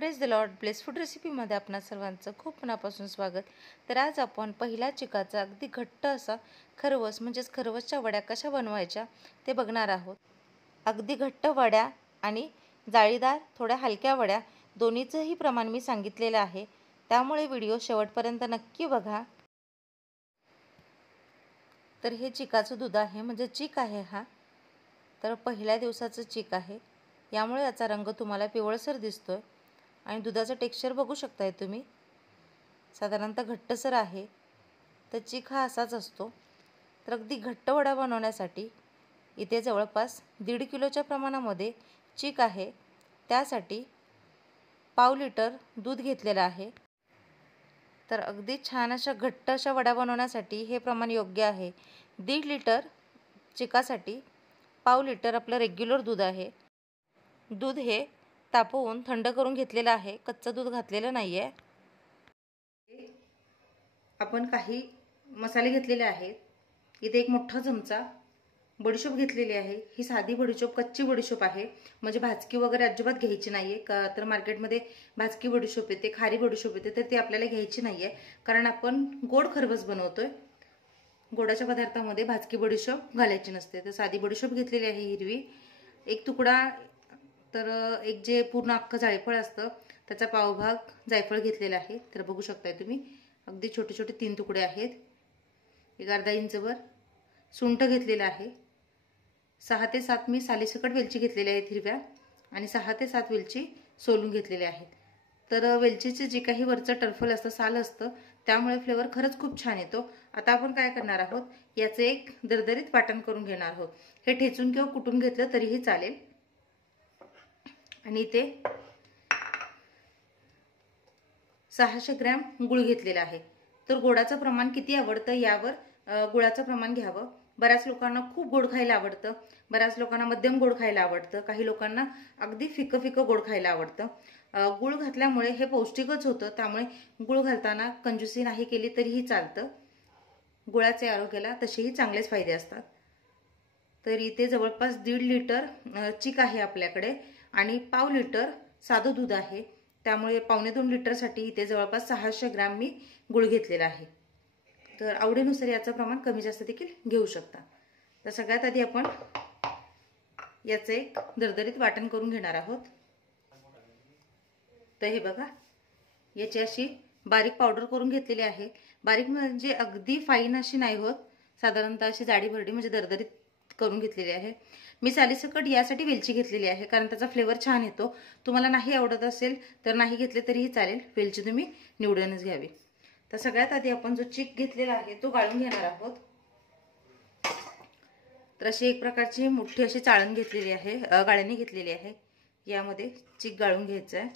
Praise the lord. Bless food रेसिपीमध्ये आपणा सर्वांचं खूप मनापासून स्वागत. तर आज आपण पहिल्या चिकाचा अगदी घट्ट असा खरवस म्हणजेच खरवसच्या वड्या कशा बनवायच्या ते बघणार आहोत. अगदी घट्ट वड्या आणि जाळीदार थोड्या हलक्या वड्या दोन्हीचंही प्रमाण मी सांगितलेलं आहे, त्यामुळे व्हिडिओ शेवटपर्यंत नक्की बघा. तर हे चिकाचं दूध आहे, म्हणजे चीक आहे हा. तर पहिल्या दिवसाचं चीक आहे, यामुळे याचा रंग तुम्हाला पिवळसर दिसतोय आणि दुधाचं टेक्स्चर बघू शकताय तुम्ही, साधारणतः घट्टसर आहे. तर चीक हा असाच असतो. तर अगदी घट्ट वडा बनवण्यासाठी इथे जवळपास 1.5 किलोच्या प्रमाणामध्ये चीक आहे. त्यासाठी पाव लिटर दूध घेतलेलं आहे. तर अगदी छान अशा घट्ट अशा वड्या बनवण्यासाठी हे प्रमाण योग्य आहे. 1.5 लिटर चिकासाठी पाव लिटर आपलं रेग्युलर दूध आहे. दूध हे तापवून थंड करून घेतलेलं आहे, कच्चं दूध घातलेलं नाही आहे. आपण काही मसाले घेतलेले आहेत. इथे एक मोठा चमचा बडीशोप घेतलेली आहे. ही साधी बडीशोप, कच्ची बडीशोप आहे, म्हणजे भाजकी वगैरे अजिबात घ्यायची नाहीये. तर मार्केटमध्ये भाजकी बडीशोप येते, खारी बडीशोप येते, तर ती आपल्याला घ्यायची नाहीये, कारण आपण गोड खरवस बनवतोय. गोडाच्या पदार्थामध्ये भाजकी बडीशोप घालायची नसते. तर साधी बडीशोप घेतलेली आहे हिरवी. एक तुकडा, तर एक जे पूर्ण अख्खं जायफळ असतं त्याचा पावभाग जायफळ घेतलेला आहे. तर बघू शकताय तुम्ही, अगदी छोटे छोटे 3 तुकडे आहेत. एक अर्धा इंचवर सुंठ घेतलेला आहे. 6 ते 7 मी सालीसकट वेलची घेतलेल्या आहेत हिरव्या, आणि 6 ते 7 वेलची सोलून घेतलेल्या आहेत. तर वेलचीचे जे काही वरचं टर्फल असतं, साल असतं, त्यामुळे फ्लेवर खरंच खूप छान येतो. आता आपण काय करणार आहोत, याचे एक दरदरीत वाटण करून घेणार आहोत. हे ठेचून किंवा कुटून घेतलं तरीही चालेल. आणि इथे 600 ग्रॅम गुळ घेतलेला आहे. तर गोडाचं प्रमाण किती आवडतं यावर गुळाचं प्रमाण घ्यावं. बऱ्याच लोकांना खूप गोड खायला आवडतं, बऱ्याच लोकांना मध्यम गोड खायला आवडतं, काही लोकांना अगदी फिकं फिकं गोड खायला आवडतं. गुळ घातल्यामुळे हे पौष्टिकच होतं, त्यामुळे गुळ घालताना कंजूसी नाही केली तरीही चालतं. गुळाचे आरोग्याला तसेही चांगलेच फायदे असतात. तर इथे जवळपास 1.5 लिटर चीक आहे आपल्याकडे, आणि पाव लिटर साधं दूध आहे. त्यामुळे 1.25 लिटरसाठी इथे जवळपास 600 ग्रॅम मी गुळ घेतलेला आहे. तर आवडीनुसार याचं प्रमाण कमी जास्त देखील घेऊ शकता. तर सगळ्यात आधी आपण याचे एक दरदरीत वाटण करून घेणार आहोत. तर हे बघा, याची अशी बारीक पावडर करून घेतलेली आहे. बारीक म्हणजे अगदी फाईन अशी नाही होत, साधारणतः अशी जाडी भरडी म्हणजे दरदरीत करून घेतलेली आहे. मी सालीसकट यासाठी वेलची घेतलेली आहे, कारण त्याचा फ्लेवर छान येतो. तुम्हाला नाही आवडत असेल तर नाही घेतले तरीही चालेल, वेलची तुम्ही निवडूनच घ्यावी. तर सगळ्यात आधी आपण जो चीक घेतलेला आहे तो गाळून घेणार आहोत. तर अशी एक प्रकारची मोठी अशी चाळण घेतलेली आहे, गाळणी घेतलेली आहे. यामध्ये चीक गाळून घ्यायचं आहे.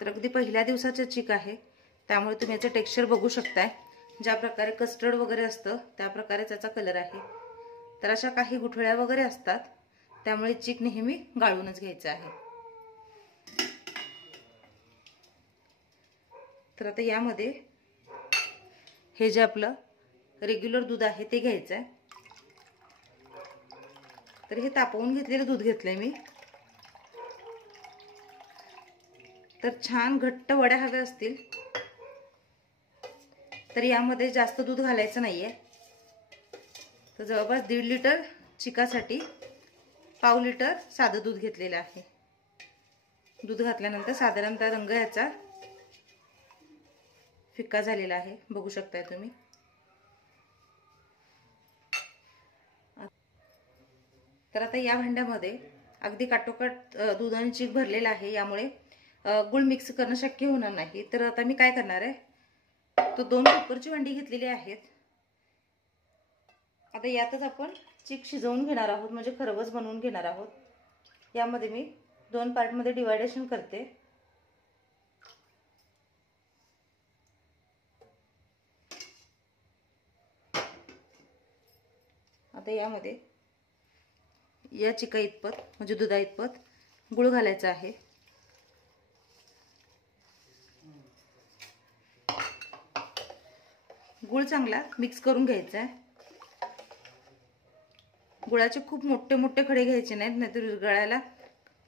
तर अगदी पहिल्या दिवसाचं चीक आहे, त्यामुळे तुम्ही याचं टेक्स्चर बघू शकताय. ज्या प्रकारे कस्टर्ड वगैरे असतं त्या प्रकारे त्याचा कलर आहे. तर अशा काही गुठळ्या वगैरे असतात, त्यामुळे चीक नेहमी गाळूनच घ्यायचं आहे. तर आता यामध्ये हे जे आपलं रेग्युलर दूध आहे ते घ्यायचं आहे. तर हे तापवून घेतलेलं दूध घेतलंय मी. तर छान घट्ट वड्या हव्या असतील तर यामध्ये जास्त दूध घालायचं नाहीये. तर जवळपास 1.5 लिटर चिकासाठी पाव लिटर साधं दूध घेतलेलं आहे. दूध घातल्यानंतर साधारणतः रंग याचा फिक्का झालेला आहे, बघू शकताय तुम्ही. तर आता या भांड्यामध्ये अगदी काटोकाट दूध आणि चीक भरलेला आहे, यामुळे गुळ मिक्स करणं शक्य होणार नाही. तर आता मी काय करणार आहे, तो 2 कुकरची भांडी घेतलेली आहेत. आता यातच आपण चीक शिजवून घेणार आहोत, म्हणजे खरवस बनवून घेणार आहोत. यामध्ये मी 2 पार्टमध्ये डिवायडेशन करते. आता यामध्ये या चिका इतपत म्हणजे दुधा इतपत गुळ घालायचा आहे. गुळ चांगला मिक्स करून घ्यायचा आहे. गुळाचे खूप मोठे मोठे खडे घ्यायचे नाहीत, नाहीतर विरघळायला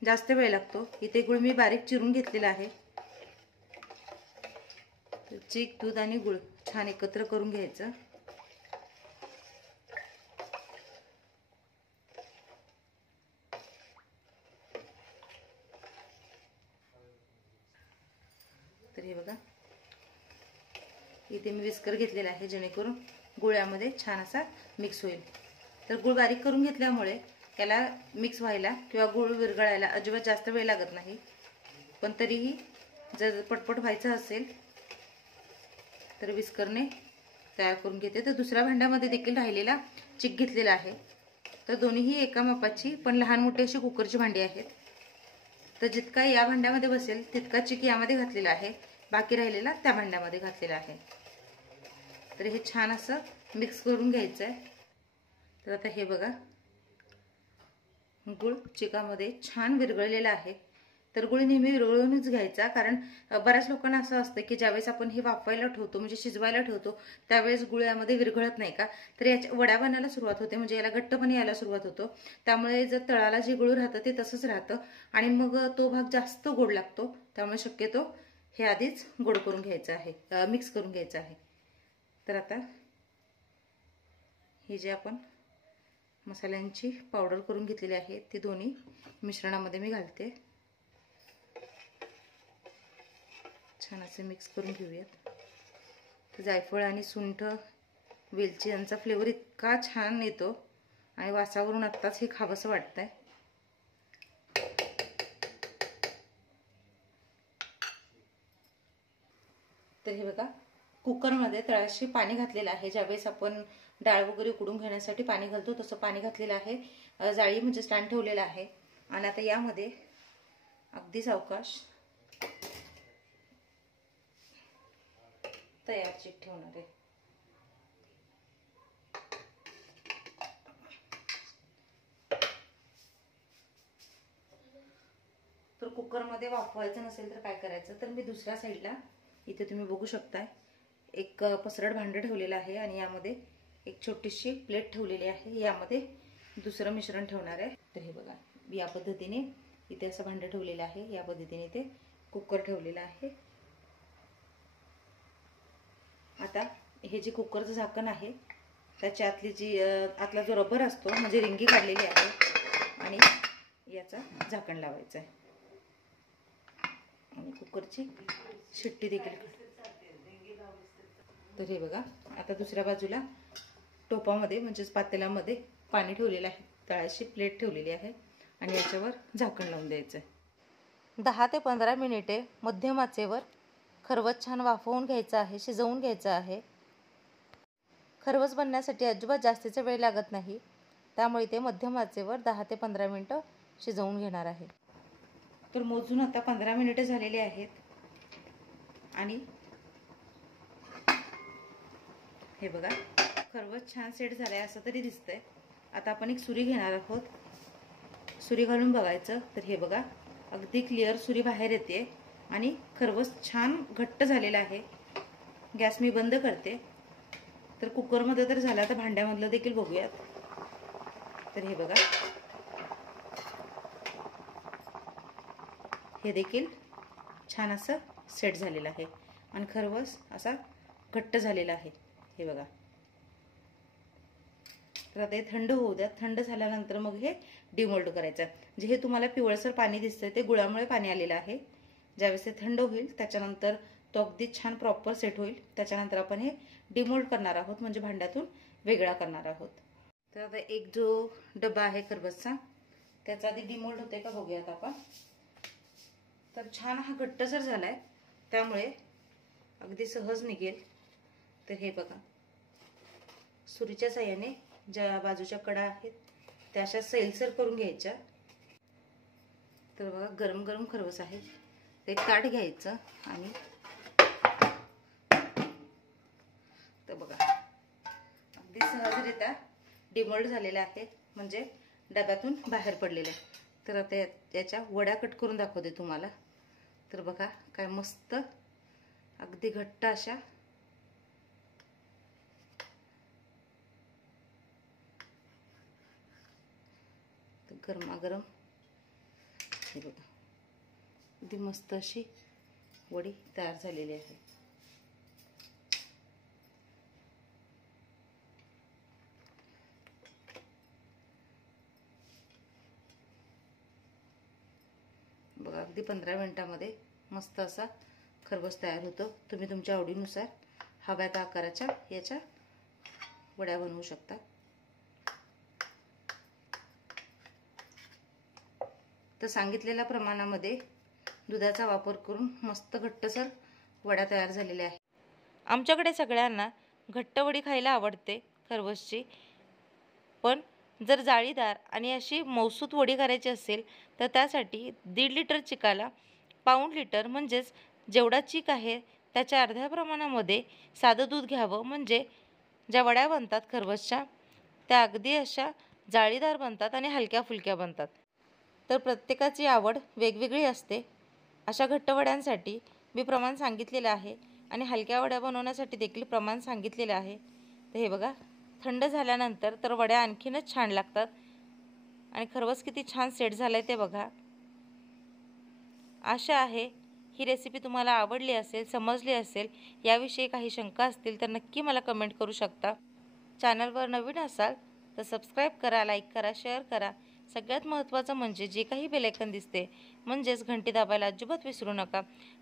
जास्त वेळ लागतो. इथे गुळ मी बारीक चिरून घेतलेला आहे. चीक, दूध आणि गुळ छान एकत्र करून घ्यायचं. तर हे बघा, इथे मी विस्कर घेतलेला आहे जेणेकरून गुळामध्ये छान असा मिक्स होईल. तर गुळ बारीक करून घेतल्यामुळे त्याला मिक्स व्हायला किंवा गुळ विरघळायला अजिबात जास्त वेळ लागत नाही. पण तरीही जर पटपट व्हायचं असेल तर विस्करने तयार करून घेते. तर दुसऱ्या भांड्यामध्ये देखील राहिलेला चिक घेतलेला आहे. तर दोन्हीही एका मापाची पण लहान मोठी अशी कुकरची भांडी आहेत. तर जितका या भांड्यामध्ये बसेल तितका चिक यामध्ये घातलेला आहे, बाकी राहिलेला त्या भांड्यामध्ये घातलेला आहे. तर हे छान असं मिक्स करून घ्यायचं आहे. तर आता हे बघा, गुळ चिकामध्ये छान विरघळलेला आहे. तर गुळ नेहमी विरघळूनच घ्यायचा, कारण बऱ्याच लोकांना असं असतं की ज्यावेळेस आपण हे वाफवायला ठेवतो म्हणजे शिजवायला ठेवतो त्यावेळेस गुळ यामध्ये विरघळत नाही का, तर याच्या वड्या बनायला सुरुवात होते, म्हणजे याला घट्टपणा यायला सुरुवात होतो. त्यामुळे जर तळाला जे गुळ राहतं ते तसंच राहतं आणि मग तो भाग जास्त गोड लागतो. त्यामुळे शक्यतो हे आधीच गोड करून घ्यायचं आहे, मिक्स करून घ्यायचं आहे. तर आता हे जे आपण मसाल्यांची पावडर करून घेतलेली आहे ती दोन्ही मिश्रणामध्ये मी घालते. छान असे मिक्स करून घेऊयात. तर जायफळ आणि सुंठ, वेलची यांचा फ्लेवर इतका छान येतो आणि वासावरून आत्ताच हे खावंसं वाटतंय. तर हे बघा, कुकरमध्ये तळाशी पाणी घातलेलं आहे. ज्यावेळेस आपण डाळ वगैरे उकडून घेण्यासाठी पाणी घालतो तसं पाणी घातलेलं आहे. जाळी म्हणजे स्टँड ठेवलेला आहे. आणि आता यामध्ये अगदी सावकाश तयार चीक ठेवणार आहे. तर कुकरमध्ये वाफवायचं नसेल तर काय करायचं, तर मी दुसऱ्या साईडला इथे तुम्ही बघू शकताय एक पसरट भांडं ठेवलेलं आहे आणि यामध्ये एक छोटीशी प्लेट ठेवलेली आहे. यामध्ये दुसरं मिश्रण ठेवणार आहे. तर हे बघा, या पद्धतीने इथे असं भांडं ठेवलेलं आहे. या पद्धतीने ते कुकर ठेवलेलं आहे. आता हे जे कुकरचं झाकण आहे त्याच्या आतली जी आतला जो रबर असतो म्हणजे रिंगी काढलेली आहे आणि याचा झाकण लावायचं आहे आणि कुकरची शिट्टी देखील. तर हे बघा, आता दुसऱ्या बाजूला टोपामध्ये म्हणजेच पातेल्यामध्ये पाणी ठेवलेलं आहे. तळाशी प्लेट ठेवलेली आहे आणि याच्यावर झाकण लावून द्यायचं आहे. 10 ते 15 मिनिटे मध्यम आचेवर खरवस छान वाफवून घ्यायचं आहे, शिजवून घ्यायचं आहे. खरवस बनण्यासाठी अजिबात जास्तीचा वेळ लागत नाही, त्यामुळे ते मध्यम आचेवर 10 ते 15 मिनिटं शिजवून घेणार आहे. तर मोजून आता 15 मिनिटे झालेली आहेत आणि हे बघा, खरवस छान सेट झालाय असं तरी दिसतंय. आता आपण एक सुरी घेणार आहोत. सुरी घालून बघायचं. तर हे बघा, अगदी क्लिअर सुरी बाहेर येते आणि खरवस छान घट्ट झालेला आहे. गॅस मी बंद करते. तर कुकरमध्ये तर झाला, तर भांड्यामधलं देखील बघूयात. तर हे बघा, हे देखील छान असं सेट झालेलं आहे आणि खरवस असा घट्ट झालेला आहे. हे बघा. तर आता हे थंड होऊ द्या. थंड झाल्यानंतर मग हे डिमोल्ड करायचं. जे हे तुम्हाला पिवळसर पाणी दिसतंय ते गुळामुळे पाणी आलेलं आहे. ज्यावेळेस ते थंड होईल त्याच्यानंतर तो अगदी छान प्रॉपर सेट होईल. त्याच्यानंतर आपण हे डिमोल्ड करणार आहोत, म्हणजे भांड्यातून वेगळा करणार आहोत. तर आता एक जो डबा आहे खरवसचा त्याचा आधी डिमोल्ड होते का बघूयात आपण. तर छान हा घट्टसर झालाय, त्यामुळे अगदी सहज निघेल. तर हे बघा, सुरीच्या साहाय्याने ज्या बाजूच्या कडा आहेत त्या अशा सैलसर करून घ्यायच्या. तर बघा, गरम गरम खरवस आहे. ते ताट घ्यायचं आणि तर बघा, अगदी सहजरित्या डिमोल्ड झालेला आहे, म्हणजे डब्यातून बाहेर पडलेला आहे. तर आता याच्या वड्या कट करून दाखवते तुम्हाला. तर बघा, काय मस्त अगदी घट्ट अशा गरमागरम हे बघा, अगदी मस्त अशी वडी तयार झालेली आहे. बघा, अगदी 15 मिनिटांमध्ये मस्त असा खरबस तयार होतो. तुम्ही तुमच्या आवडीनुसार हव्या त्या आकाराच्या याच्या वड्या बनवू शकता. तर सांगितलेल्या प्रमाणामध्ये दुधाचा वापर करून मस्त घट्टसर वड्या तयार झालेल्या आहेत. आमच्याकडे सगळ्यांना घट्ट वडी खायला आवडते खरबसची, पण जर जाळीदार आणि अशी मौसूत वडी करायची असेल तर त्यासाठी 1.5 लिटर चिकाला पाऊण लिटर म्हणजेच जेवढा चीक आहे त्याच्या अर्ध्या प्रमाणामध्ये साधं दूध घ्यावं. म्हणजे ज्या वड्या बनतात खरबसच्या त्या अगदी अशा जाळीदार बनतात आणि हलक्या फुलक्या बनतात. तर प्रत्येकाची आवड वेगवेगळी असते. अशा घट्ट वड्यांसाठी मी प्रमाण सांगितलेलं आहे आणि हलक्या वड्या बनवण्यासाठी देखील प्रमाण सांगितलेलं आहे. तर हे बघा, थंड झाल्यानंतर तर वड्या आणखीनच छान लागतात आणि खरबस किती छान सेट झालं आहे ते बघा. आशा आहे ही रेसिपी तुम्हाला आवडली असेल, समजली असेल. याविषयी काही शंका असतील तर नक्की मला कमेंट करू शकता. चॅनलवर नवीन असाल तर सबस्क्राईब करा, लाईक करा, शेअर करा. सगळ्यात महत्त्वाचं म्हणजे जे काही बेल आयकॉन दिसते म्हणजेच घंटी दाबायला अजिबात विसरू नका.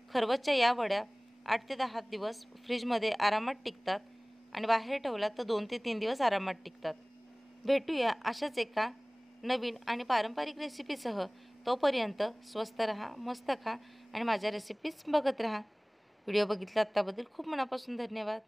खरबसच्या या वड्या 8 ते 10 दिवस फ्रीजमध्ये आरामात टिकतात आणि बाहेर ठेवलात तर 2 ते 3 दिवस आरामात टिकतात. भेटूया अशाच एका नवीन आणि पारंपरिक रेसिपीसह. तोपर्यंत स्वस्त रहा, मस्त खा आणि माझ्या रेसिपीज बघत रहा. व्हिडिओ बघितला त्याबद्दल खूप मनापासून धन्यवाद.